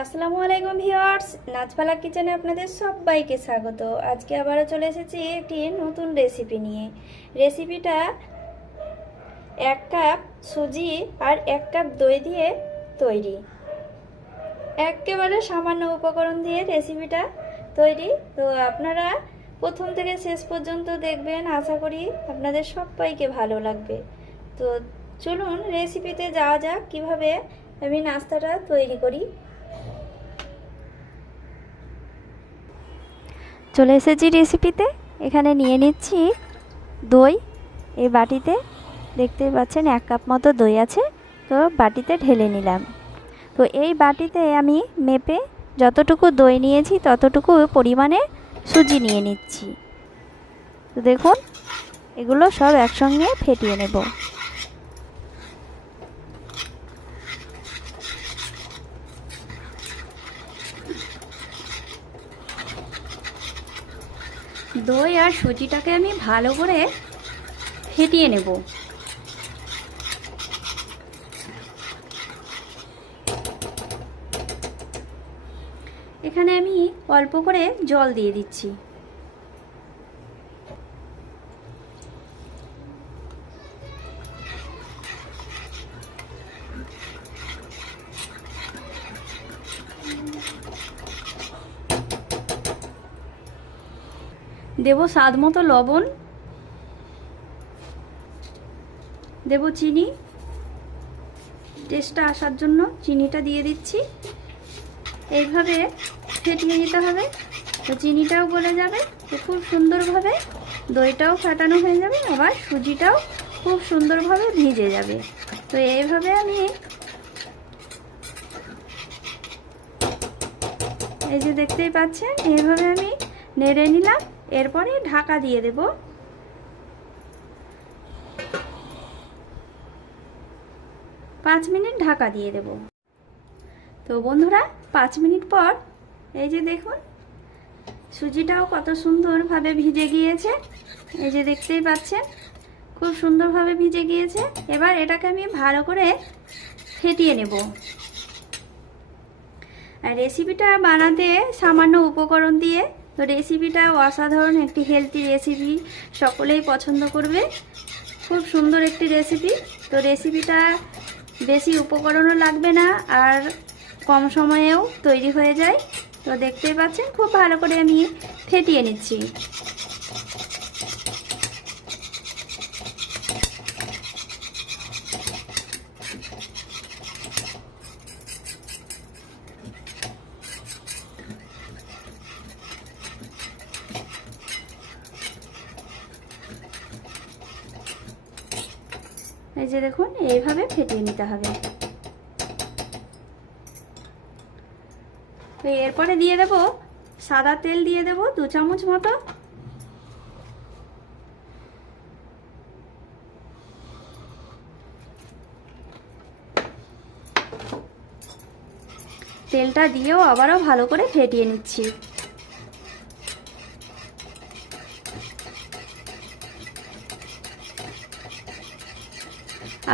আসসালামু আলাইকুম ভিউয়ার্স নাচপালা কিচেনে আপনাদের সবাইকে স্বাগত। আজকে আবারও চলে এসেছি একটি নতুন রেসিপি নিয়ে। রেসিপিটা এক কাপ সুজি আর এক কাপ দই দিয়ে তৈরি। একেবারে সামান্য উপকরণ দিয়ে রেসিপিটা তৈরি। তো আপনারা প্রথম থেকে শেষ পর্যন্ত দেখবেন, আশা করি আপনাদের সবাইকে ভালো লাগবে। তো চলুন রেসিপিতে যাওয়া যাক, কীভাবে আমি নাস্তাটা তৈরি করি। চলে এসেছি রেসিপিতে এখানে নিয়ে নিচ্ছি দই। এই বাটিতে দেখতে পাচ্ছেন এক কাপ মতো দই আছে। তো বাটিতে ঢেলে নিলাম। তো এই বাটিতে আমি মেপে যতটুকু দই নিয়েছি, ততটুকু পরিমাণে সুজি নিয়ে নিচ্ছি। তো দেখুন, এগুলো সব একসঙ্গে ফেটিয়ে নেব। দই আর সুজিটাকে আমি ভালো করে ফেটিয়ে নেব। এখানে আমি অল্প করে জল দিয়ে দিচ্ছি। দেব স্বাদ মতো লবণ। দেব চিনি। টেস্টটা আসার জন্য চিনিটা দিয়ে দিচ্ছি। এইভাবে ফেটিয়ে নিতে হবে। তো চিনিটাও গলে যাবে, তো খুব সুন্দরভাবে দইটাও ফাটানো হয়ে যাবে, আবার সুজিটাও খুব সুন্দরভাবে ভিজে যাবে। তো এইভাবে আমি এই যে দেখতেই পাচ্ছেন, এইভাবে আমি নেড়ে নিলাম। এরপরে ঢাকা দিয়ে দেব। পাঁচ মিনিট ঢাকা দিয়ে দেব। তো বন্ধুরা, পাঁচ মিনিট পর এই যে দেখুন, সুজিটাও কত সুন্দরভাবে ভিজে গিয়েছে। এই যে দেখতেই পাচ্ছেন, খুব সুন্দরভাবে ভিজে গিয়েছে। এবার এটাকে আমি ভালো করে ফেটিয়ে নেব। আর রেসিপিটা বানাতে সামান্য উপকরণ দিয়ে তো রেসিপিটা অসাধারণ একটি হেলদি রেসিপি সকলেই পছন্দ করবে। খুব সুন্দর একটি রেসিপি তো রেসিপিটা বেশি উপকরণও লাগবে না আর কম সময়েও তৈরি হয়ে যায়। তো দেখতেই পাচ্ছেন, খুব ভালো করে আমি ফেটিয়ে নিচ্ছি। এই যে দেখুন, এইভাবে ফেটিয়ে নিতে হবে। এরপরে দিয়ে দেব, সাদা তেল দিয়ে দেব, দু চামচ মতো। তেলটা দিয়েও আবারও ভালো করে ফেটিয়ে নিচ্ছি।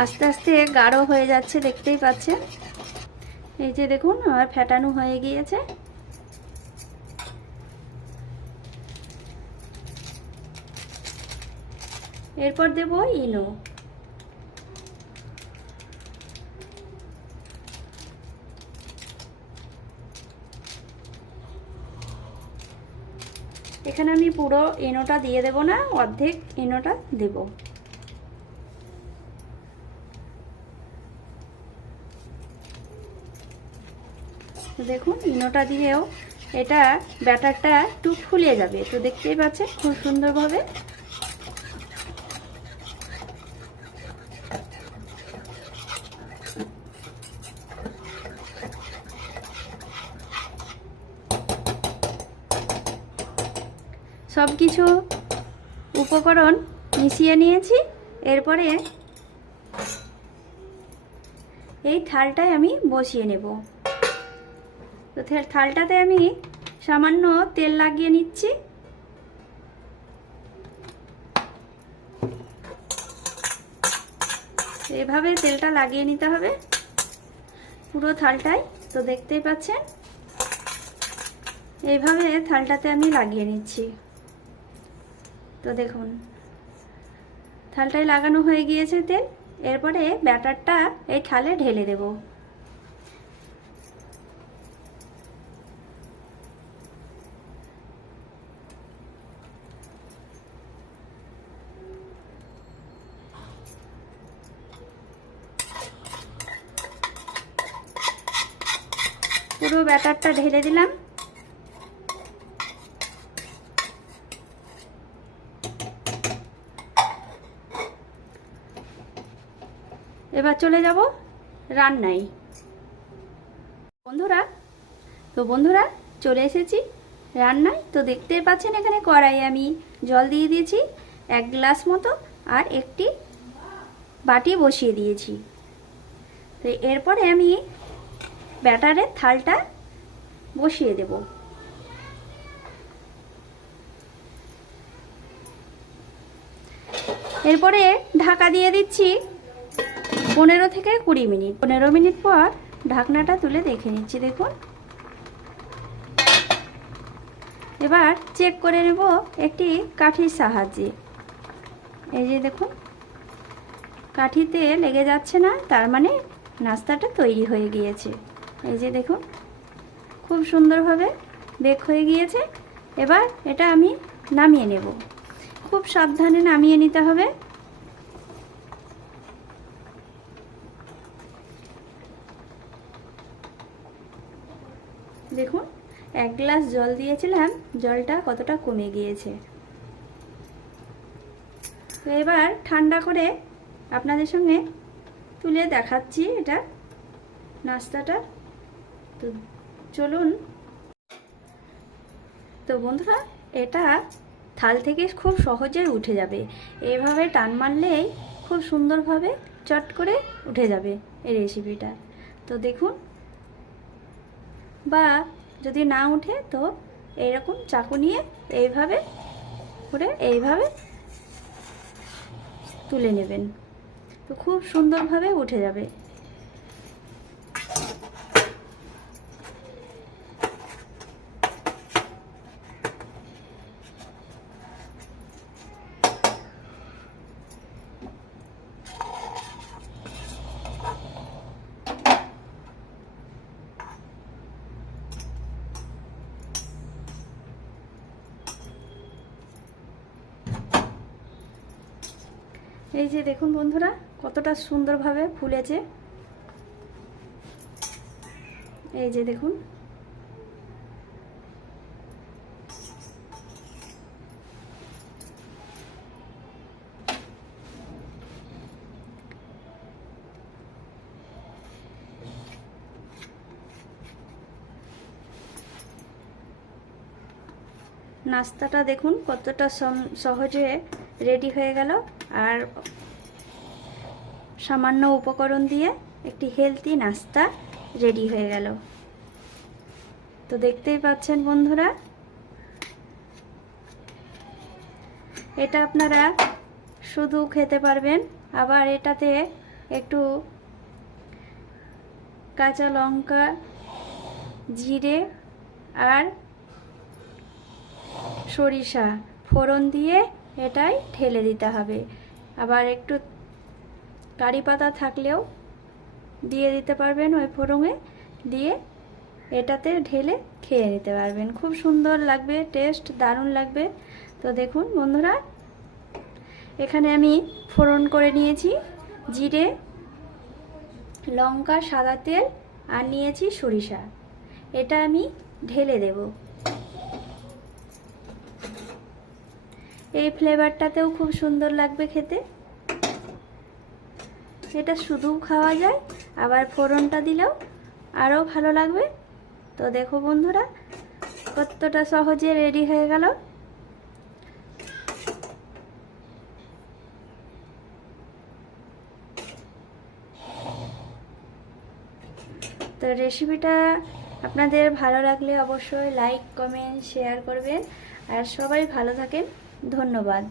আস্তে আস্তে গাঢ় হয়ে যাচ্ছে, দেখতেই পাচ্ছেন। এই যে দেখুন আমার ফ্যাটানো হয়ে গিয়েছে। এরপর দেব ইনো। এখানে আমি পুরো ইনোটা দিয়ে দেব না, অর্ধেক ইনোটা দেব। দেখুন, ইনোটা দিয়েও এটা ব্যাটারটা একটু ফুলে যাবে। তো দেখতেই পাচ্ছেন, খুব সুন্দরভাবে। সব কিছু উপকরণ মিশিয়ে নিয়েছি। এরপরে এই থালটায় আমি বসিয়ে নেব। তো থালটাতে আমি সামান্য তেল লাগিয়ে নিচ্ছি। এভাবে তেলটা লাগিয়ে নিতে হবে পুরো থালটায়, তো দেখতেই পাচ্ছেন। এইভাবে থালটাতে আমি লাগিয়ে নিচ্ছি। তো দেখুন, থালটায় লাগানো হয়ে গিয়েছে তেল। এরপরে ব্যাটারটা এই থালে ঢেলে দেব। পুরো ব্যাটারটা ঢেলে দিলাম। এবার চলে যাব রান্নায়। বন্ধুরা, তো বন্ধুরা, চলে এসেছি রান্নায়। তো দেখতে পাচ্ছেন এখানে কড়াই আমি জল দিয়ে দিয়েছি, এক গ্লাস মতো, আর একটি বাটি বসিয়ে দিয়েছি। তো এরপরে আমি ব্যাটারের থালটা বসিয়ে দেব। এরপরে ঢাকা দিয়ে দিচ্ছি পনেরো থেকে কুড়ি মিনিট। পনেরো মিনিট পর ঢাকনাটা তুলে দেখে নিচ্ছি, দেখুন। এবার চেক করে নেব একটি কাঠির সাহায্যে। এই যে দেখুন, কাঠিতে লেগে যাচ্ছে না, তার মানে নাস্তাটা তৈরি হয়ে গিয়েছে। এই যে দেখুন, খুব সুন্দরভাবে বেক হয়ে গিয়েছে। এবার এটা আমি নামিয়ে নেব। খুব সাবধানে নামিয়ে নিতে হবে। দেখুন, এক গ্লাস জল দিয়েছিলাম, জলটা কতটা কমে গিয়েছে। তো এবার ঠান্ডা করে আপনাদের সঙ্গে তুলে দেখাচ্ছি এটা নাস্তাটা। তো চলুন। তো বন্ধুরা, এটা থাল থেকে খুব সহজে উঠে যাবে। এভাবে টান মারলেই খুব সুন্দরভাবে চট করে উঠে যাবে এই রেসিপিটা তো দেখুন। বা যদি না উঠে, তো এইরকম চাকু নিয়ে এইভাবে করে এইভাবে তুলে নেবেন। তো খুব সুন্দরভাবে উঠে যাবে। এই যে দেখুন বন্ধুরা কতটা সুন্দরভাবে ফুলেছে। এই যে দেখুন। নাস্তাটা দেখুন কতটা সহজে রেডি হয়ে গেল। আর সামান্য উপকরণ দিয়ে একটি হেলদি নাস্তা রেডি হয়ে গেল। তো দেখতেই পাচ্ছেন বন্ধুরা, এটা আপনারা শুধু খেতে পারবেন, আবার এটাতে একটু কাঁচা লঙ্কা, জিরে আর সরিষা ফোড়ন দিয়ে এটাই ঢেলে দিতে হবে। আবার একটু কারি পাতা থাকলেও দিয়ে দিতে পারবেন ওই ফোড়নে। দিয়ে এটাতে ঢেলে খেয়ে নিতে পারবেন। খুব সুন্দর লাগবে, টেস্ট দারুণ লাগবে। তো দেখুন বন্ধুরা, এখানে আমি ফোড়ন করে নিয়েছি, জিরে, লঙ্কা, সাদা তেল, আর নিয়েছি সরিষা। এটা আমি ঢেলে দেবো। এই ফ্লেভারটাতেও খুব সুন্দর লাগবে খেতে। এটা শুধু খাওয়া যায়, আবার ফোড়নটা দিলেও আরও ভালো লাগবে। তো দেখো বন্ধুরা, কতটা সহজে রেডি হয়ে গেল। তো রেসিপিটা আপনাদের ভালো লাগলে অবশ্যই লাইক কমেন্ট শেয়ার করবেন। আর সবাই ভালো থাকেন। ধন্যবাদ।